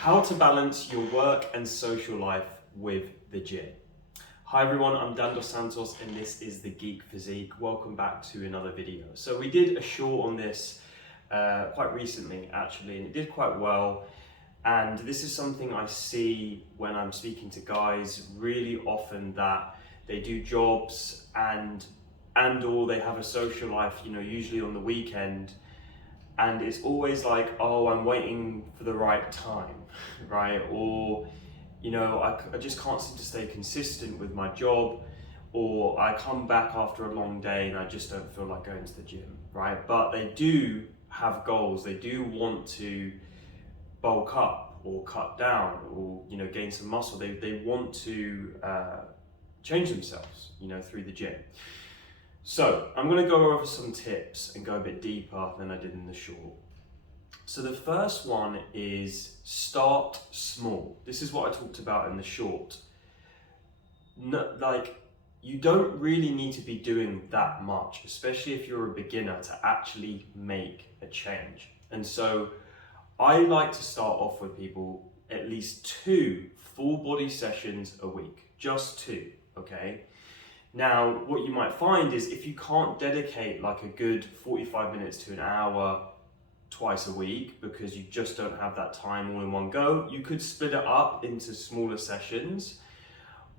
How to balance your work and social life with the gym. Hi everyone, I'm Dan Dos Santos and this is The Geek Physique. Welcome back to another video. So we did a short on this quite recently actually, and it did quite well. And this is something I see when I'm speaking to guys really often, that they do jobs and or they have a social life, usually on the weekend. And it's always like, oh, I'm waiting for the right time, right? Or, I just can't seem to stay consistent with my job, or I come back after a long day and I just don't feel like going to the gym, right? But they do have goals. They do want to bulk up or cut down or, gain some muscle. They want to change themselves, through the gym. So I'm going to go over some tips and go a bit deeper than I did in the short. So the first one is start small. This is what I talked about in the short. You don't really need to be doing that much, especially if you're a beginner, to actually make a change. And so I like to start off with people at least 2 full body sessions a week, just 2, okay? Now, what you might find is if you can't dedicate like a good 45 minutes to an hour twice a week because you just don't have that time all in one go, you could split it up into smaller sessions.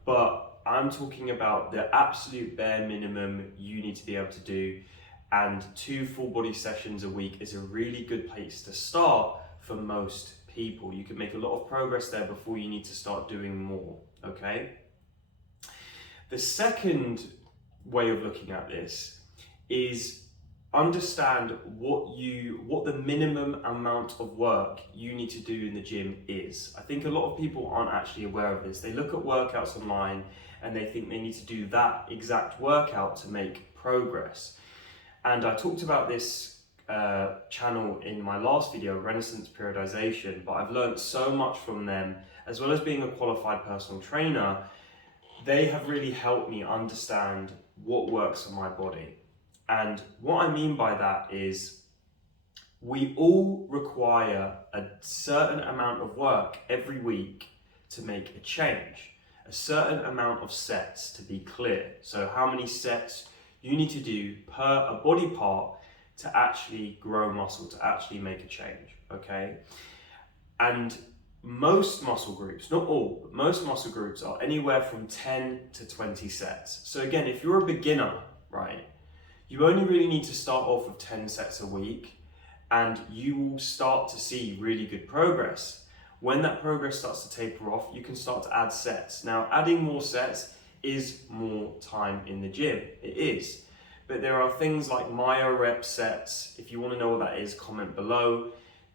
But I'm talking about the absolute bare minimum you need to be able to do, and 2 full body sessions a week is a really good place to start for most people. You can make a lot of progress there before you need to start doing more, okay? The second way of looking at this is understand what the minimum amount of work you need to do in the gym is. I think a lot of people aren't actually aware of this. They look at workouts online and they think they need to do that exact workout to make progress. And I talked about this channel in my last video, Renaissance Periodization, but I've learned so much from them, as well as being a qualified personal trainer. They have really helped me understand what works for my body. And what I mean by that is we all require a certain amount of work every week to make a change, a certain amount of sets to be clear. So how many sets you need to do per a body part to actually grow muscle, to actually make a change, okay? And most muscle groups, not all, but most muscle groups are anywhere from 10 to 20 sets. So again, if you're a beginner, right, you only really need to start off with 10 sets a week and you will start to see really good progress. When that progress starts to taper off, you can start to add sets. Now, adding more sets is more time in the gym. It is. But there are things like myo-rep sets. If you want to know what that is, comment below.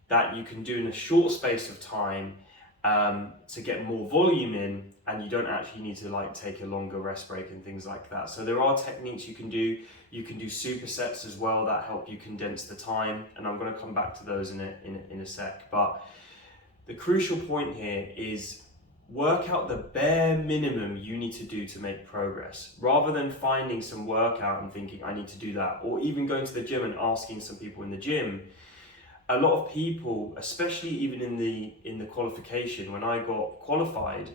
That you can do in a short space of time to get more volume in, and you don't actually need to take a longer rest break and things like that. So there are techniques you can do. You can do supersets as well that help you condense the time, and I'm going to come back to those in a sec. But the crucial point here is work out the bare minimum you need to do to make progress, rather than finding some workout and thinking I need to do that, or even going to the gym and asking some people in the gym. A lot of people, especially even in the qualification, when I got qualified,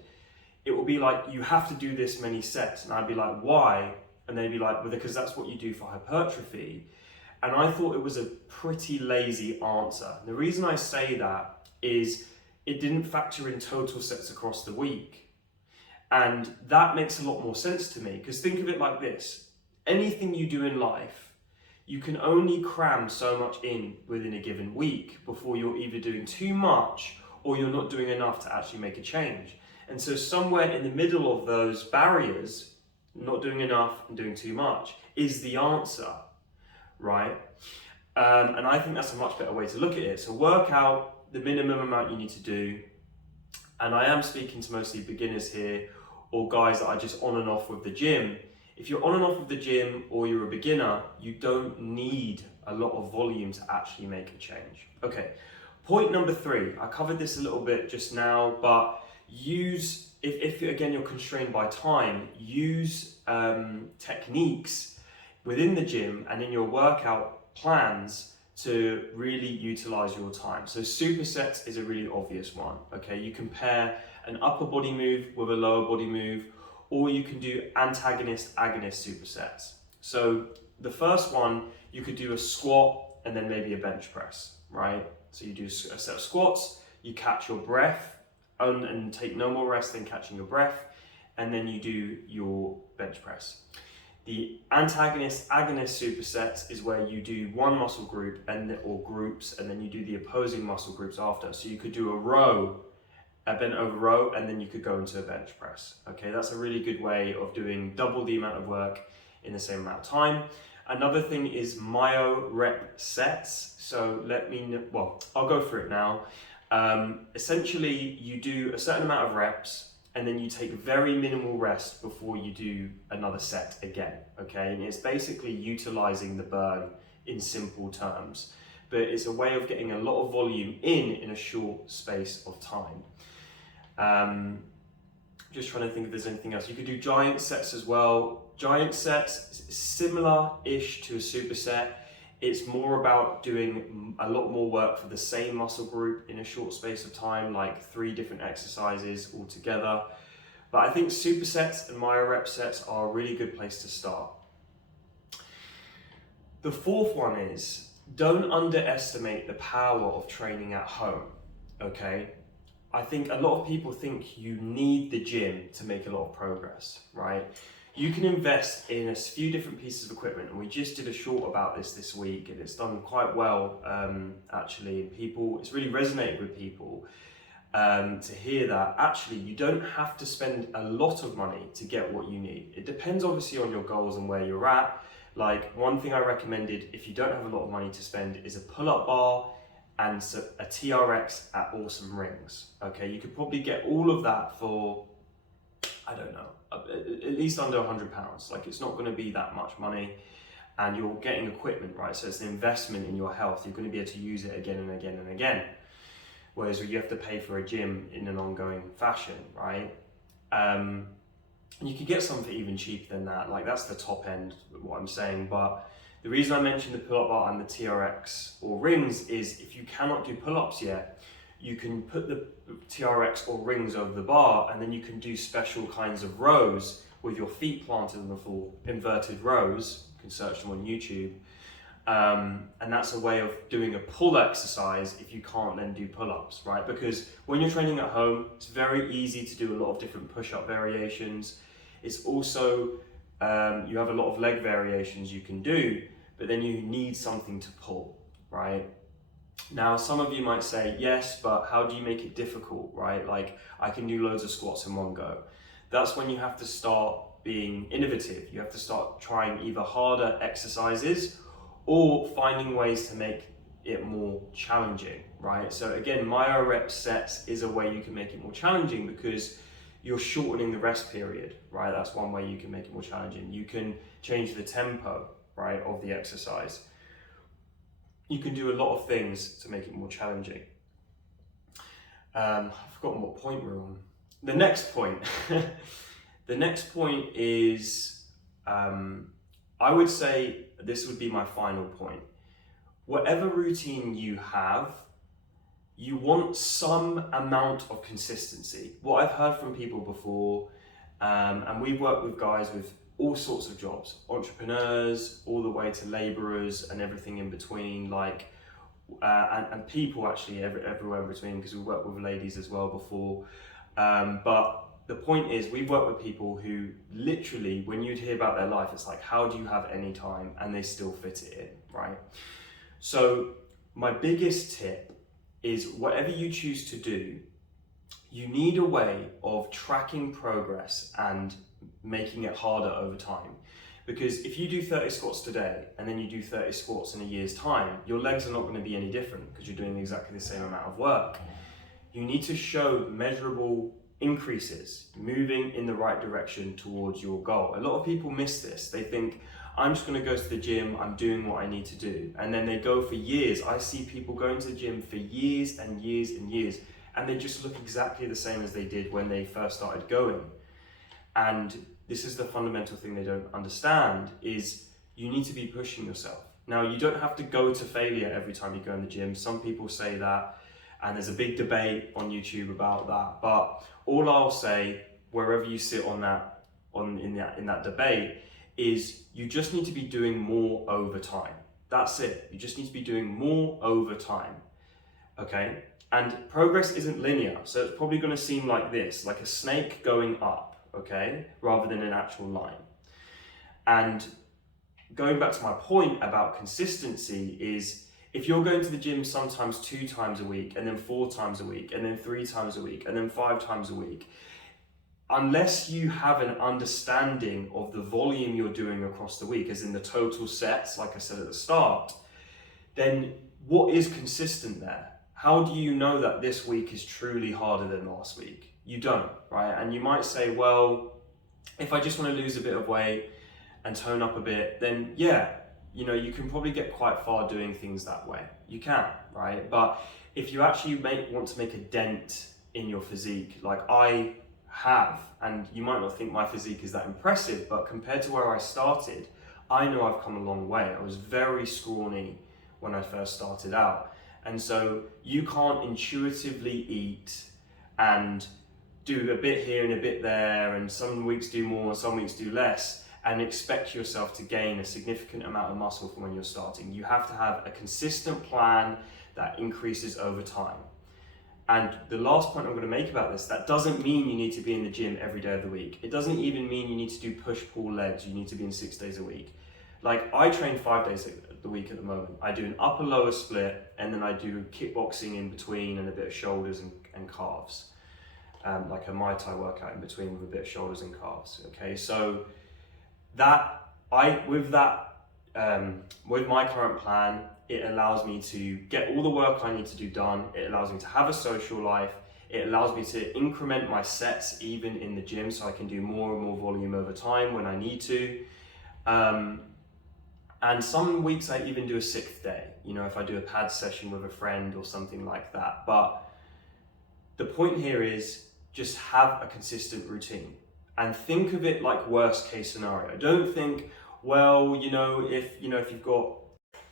it will be like, you have to do this many sets. And I'd be like, why? And they'd be like, well, because that's what you do for hypertrophy. And I thought it was a pretty lazy answer. The reason I say that is it didn't factor in total sets across the week. And that makes a lot more sense to me, because think of it like this. Anything you do in life, you can only cram so much in within a given week before you're either doing too much or you're not doing enough to actually make a change. And so somewhere in the middle of those barriers, not doing enough and doing too much, is the answer, right? And I think that's a much better way to look at it. So work out the minimum amount you need to do. And I am speaking to mostly beginners here, or guys that are just on and off with the gym. If you're on and off of the gym or you're a beginner, you don't need a lot of volume to actually make a change. Okay, point number 3, I covered this a little bit just now, but if again you're constrained by time, use techniques within the gym and in your workout plans to really utilize your time. So supersets is a really obvious one. Okay, you can pair an upper body move with a lower body move, or you can do antagonist agonist supersets. So the first one, you could do a squat and then maybe a bench press, right? So you do a set of squats, you catch your breath and take no more rest than catching your breath, and then you do your bench press. The antagonist agonist supersets is where you do one muscle group or groups, and then you do the opposing muscle groups after. So you could do a row, a bent over row, and then you could go into a bench press. Okay, that's a really good way of doing double the amount of work in the same amount of time. Another thing is myo rep sets. So I'll go through it now. Essentially, you do a certain amount of reps, and then you take very minimal rest before you do another set again, okay? And it's basically utilizing the burn in simple terms, but it's a way of getting a lot of volume in a short space of time. Just trying to think if there's anything else. You could do giant sets as well. Giant sets, similar-ish to a superset. It's more about doing a lot more work for the same muscle group in a short space of time, like 3 different exercises all together. But I think supersets and myo rep sets are a really good place to start. The fourth one is, don't underestimate the power of training at home, okay? I think a lot of people think you need the gym to make a lot of progress, right? You can invest in a few different pieces of equipment, and we just did a short about this week, and it's done quite well, actually. It's really resonated with people to hear that actually you don't have to spend a lot of money to get what you need. It depends obviously on your goals and where you're at. Like, one thing I recommended if you don't have a lot of money to spend is a pull-up bar and a TRX at Awesome Rings. Okay, you could probably get all of that for, I don't know, at least under £100. Like, it's not going to be that much money, and you're getting equipment, right? So it's an investment in your health. You're going to be able to use it again and again and again. Whereas you have to pay for a gym in an ongoing fashion, right? And you could get some for even cheaper than that. Like, that's the top end of what I'm saying. But the reason I mentioned the pull-up bar and the TRX or rings is if you cannot do pull-ups yet, you can put the TRX or rings over the bar, and then you can do special kinds of rows with your feet planted on the floor, inverted rows. You can search them on YouTube. And that's a way of doing a pull exercise if you can't then do pull-ups, right? Because when you're training at home, it's very easy to do a lot of different push-up variations. It's also, you have a lot of leg variations you can do, but then you need something to pull, right? Now, some of you might say, yes, but how do you make it difficult, right? Like, I can do loads of squats in one go. That's when you have to start being innovative. You have to start trying either harder exercises or finding ways to make it more challenging, right? So again, myo rep sets is a way you can make it more challenging because you're shortening the rest period, right? That's one way you can make it more challenging. You can change the tempo, right, of the exercise. You can do a lot of things to make it more challenging. I've forgotten what point we're on. The next point. The next point is, I would say this would be my final point. Whatever routine you have, you want some amount of consistency. What I've heard from people before, and we've worked with guys with all sorts of jobs, entrepreneurs, all the way to laborers and everything in between, like, and people actually everywhere in between, because we worked with ladies as well before. But the point is, we've worked with people who literally, when you'd hear about their life, it's like, how do you have any time? And they still fit it in, right? So my biggest tip is, whatever you choose to do, you need a way of tracking progress and making it harder over time. Because if you do 30 squats today and then you do 30 squats in a year's time, your legs are not going to be any different because you're doing exactly the same amount of work. You need to show measurable increases, moving in the right direction towards your goal. A lot of people miss this. They think, I'm just going to go to the gym, I'm doing what I need to do. And then they go for years. I see people going to the gym for years and years and years, and they just look exactly the same as they did when they first started going. And this is the fundamental thing they don't understand, is you need to be pushing yourself. Now, you don't have to go to failure every time you go in the gym. Some people say that, and there's a big debate on YouTube about that. But all I'll say, wherever you sit on that, in that debate, is you just need to be doing more over time. That's it. You just need to be doing more over time. Okay? And progress isn't linear, so it's probably going to seem like this, like a snake going up, okay, rather than an actual line. And going back to my point about consistency is, if you're going to the gym sometimes 2 times a week, and then 4 times a week, and then 3 times a week, and then 5 times a week, unless you have an understanding of the volume you're doing across the week, as in the total sets, like I said at the start, then what is consistent there? How do you know that this week is truly harder than last week? You don't, right? And you might say, well, if I just want to lose a bit of weight and tone up a bit, then yeah, you know, you can probably get quite far doing things that way. You can, right? But if you actually want to make a dent in your physique, like I have, and you might not think my physique is that impressive, but compared to where I started, I know I've come a long way. I was very scrawny when I first started out. And so you can't intuitively eat and do a bit here and a bit there, and some weeks do more, some weeks do less, and expect yourself to gain a significant amount of muscle from when you're starting. You have to have a consistent plan that increases over time. And the last point I'm going to make about this, that doesn't mean you need to be in the gym every day of the week. It doesn't even mean you need to do push-pull legs, you need to be in 6 days a week. Like, I train 5 days a week at the moment. I do an upper-lower split, and then I do kickboxing in between and a bit of shoulders and calves. Like a Muay Thai workout in between with a bit of shoulders and calves. Okay, so with my current plan, it allows me to get all the work I need to do done. It allows me to have a social life. It allows me to increment my sets even in the gym, so I can do more and more volume over time when I need to. And some weeks I even do a 6th day, you know, if I do a pad session with a friend or something like that. But the point here is just have a consistent routine and think of it like worst case scenario. Don't think, well, if you've got,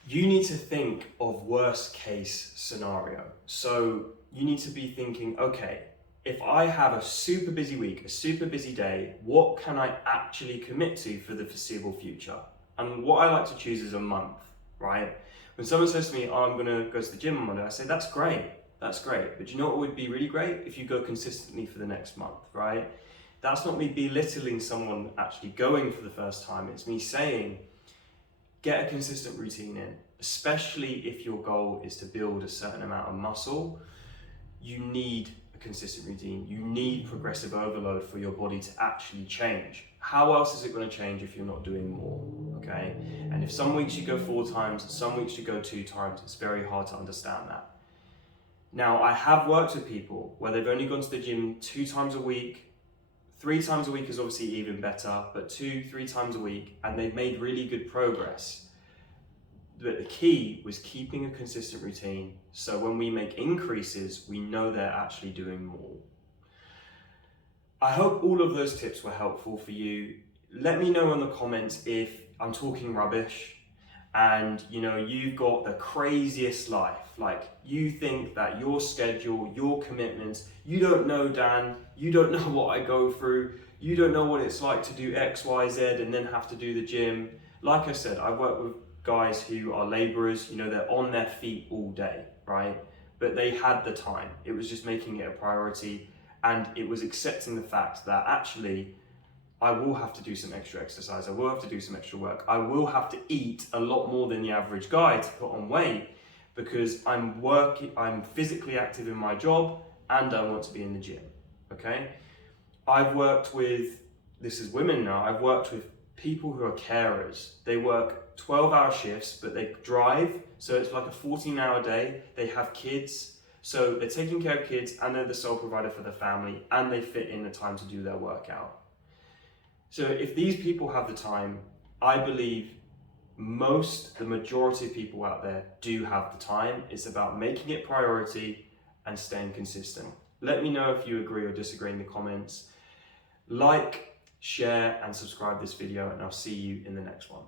you need to think of worst case scenario. So you need to be thinking, okay, if I have a super busy week, a super busy day, what can I actually commit to for the foreseeable future? And what I like to choose is a month, right? When someone says to me, oh, I'm gonna go to the gym on Monday, I say, that's great. But you know what would be really great? If you go consistently for the next month, right? That's not me belittling someone actually going for the first time. It's me saying, get a consistent routine in, especially if your goal is to build a certain amount of muscle. You need a consistent routine. You need progressive overload for your body to actually change. How else is it going to change if you're not doing more, okay? And if some weeks you go 4 times, some weeks you go 2 times, it's very hard to understand that. Now, I have worked with people where they've only gone to the gym 2 times a week. 3 times a week is obviously even better, but 2-3 times a week, and they've made really good progress. But the key was keeping a consistent routine, so when we make increases, we know they're actually doing more. I hope all of those tips were helpful for you. Let me know in the comments if I'm talking rubbish and you've got the craziest life. Like, you think that your schedule, your commitments, you don't know, Dan, you don't know what I go through, you don't know what it's like to do X, Y, Z and then have to do the gym. Like I said, I work with guys who are laborers, they're on their feet all day, right? But they had the time. It was just making it a priority, and it was accepting the fact that actually I will have to do some extra exercise, I will have to do some extra work, I will have to eat a lot more than the average guy to put on weight, because I'm physically active in my job and I want to be in the gym, okay? I've worked with, this is women now, I've worked with people who are carers. They work 12-hour shifts, but they drive, so it's like a 14-hour day. They have kids, so they're taking care of kids and they're the sole provider for the family, and they fit in the time to do their workout. So if these people have the time, I believe the majority of people out there do have the time. It's about making it priority and staying consistent. Let me know if you agree or disagree in the comments. Like, share and subscribe this video, and I'll see you in the next one.